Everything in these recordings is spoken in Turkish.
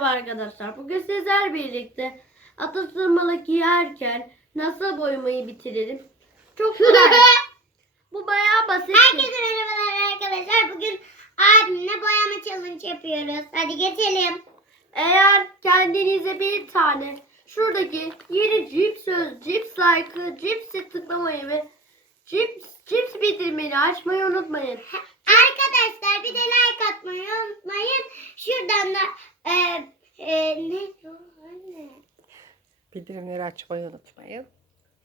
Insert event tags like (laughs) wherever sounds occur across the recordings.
Merhaba arkadaşlar. Bugün sizler birlikte atıştırmalık yerken nasıl boyamayı bitiririm? Çok kolay. Bu bayağı basit. Herkese merhabalar arkadaşlar. Bugün abimle boyama challenge yapıyoruz. Hadi geçelim. Eğer kendinize bir tane şuradaki yeni cips söz, cips like'ı, cips'i tıklamayı ve cips, cips bildirimini açmayı unutmayın. Arkadaşlar bir de like atmayı unutmayın. Şuradan da e, e, ne? Anne. Bildirimleri açmayı unutmayın.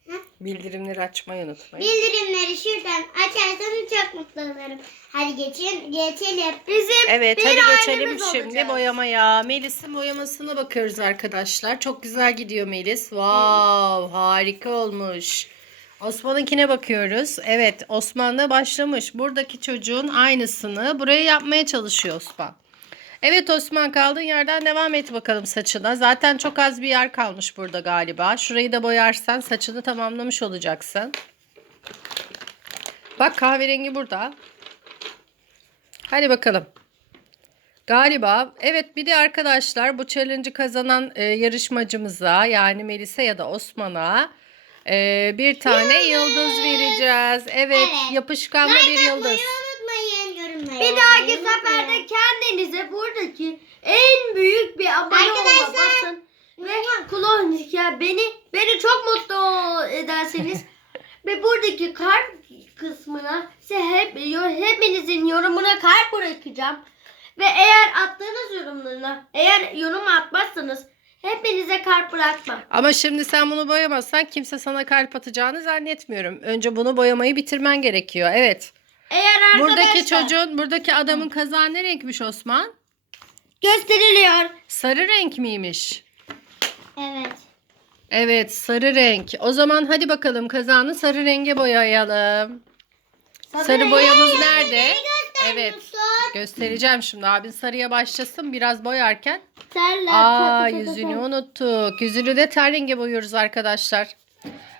Hı? Bildirimleri açmayı unutmayın. Bildirimleri şuradan açarsanız çok mutlu olurum. Hadi geçin, geçelim. Bizim Evet bir hadi geçelim ailemiz şimdi olacağız. boyamaya. Melis'in boyamasına bakıyoruz arkadaşlar. Çok güzel gidiyor Melis. Wow harika olmuş. Osman'ınkine bakıyoruz. Evet Osman'da başlamış. Buradaki çocuğun aynısını buraya yapmaya çalışıyor Osman. Evet Osman kaldığın yerden devam et bakalım saçına. Zaten çok az bir yer kalmış burada galiba. Şurayı da boyarsan saçını tamamlamış olacaksın. Bak kahverengi burada. Hadi bakalım. Galiba evet bir de arkadaşlar bu challenge'ı kazanan e, yarışmacımıza yani Melisa ya da Osman'a e, bir tane yıldız, vereceğiz. Evet, Evet. yapışkanlı bir yıldız. Unutmayın. Yorumlara Bir dahaki seferde kendinize buradaki en büyük bir abone olma Arkadaşlar, basın. Ve kulağın ya beni beni çok mutlu ederseniz (laughs) ve buradaki kalp kısmına size hep hepinizin yorumuna kalp bırakacağım. Ve eğer attığınız yorumlarına eğer yorum atmazsanız hepinize kalp bırakmam. Ama şimdi sen bunu boyamazsan kimse sana kalp atacağını zannetmiyorum. Önce bunu boyamayı bitirmen gerekiyor. Evet. Eğer arkadaşlar Buradaki çocuğun, buradaki adamın kazağı ne renkmiş Osman? gösteriliyor. Sarı renk miymiş? Evet. Evet, sarı renk. O zaman hadi bakalım kazağını sarı renge boyayalım. Sarı boyamız nerede? Evet. Göstereceğim şimdi. Abin sarıya başlasın biraz boyarken. Terler. Aa yüzünü unuttuk. Yüzünü de ter renge boyuyoruz arkadaşlar.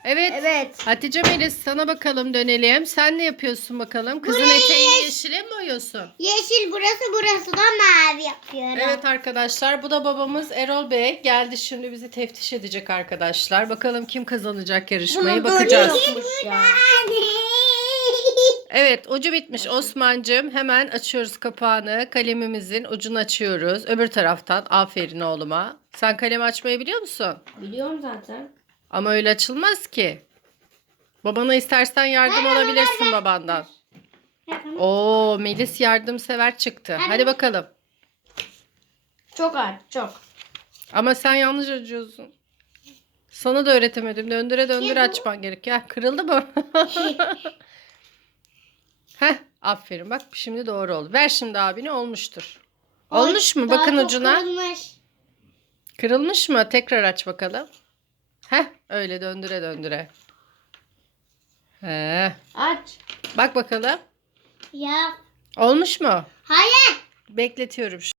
Evet. Evet. Hatice Melis sana bakalım dönelim. Sen ne yapıyorsun bakalım? Kızın eteğini yeşile mi boyuyorsun? Yeşil burası burası da mavi yapıyorum. Evet arkadaşlar bu da babamız Erol Bey. Geldi şimdi bizi teftiş edecek arkadaşlar. Bakalım kim kazanacak yarışmayı bakacağız. ya. (laughs) Evet ucu bitmiş Osman'cığım. Hemen açıyoruz kapağını. Kalemimizin ucunu açıyoruz. Öbür taraftan aferin oğluma. Sen kalem açmayı biliyor musun? Biliyorum zaten. Ama öyle açılmaz ki. Babana istersen yardım alabilirsin babandan. Oo Melis yardımsever çıktı. Hadi bakalım. Çok ağır, çok. Ama sen yanlış açıyorsun. Sana da öğretemedim. Döndüre döndüre açman gerek. Ya kırıldı mı? (laughs) Heh, aferin. Bak şimdi doğru oldu. Ver şimdi abine olmuştur. Olmuş mu? Daha Bakın çok ucuna. kırılmış. Kırılmış mı? Tekrar aç bakalım. Heh, öyle döndüre döndüre. He. Aç. Bak bakalım. Ya. Olmuş mu? Hayır. Bekletiyorum.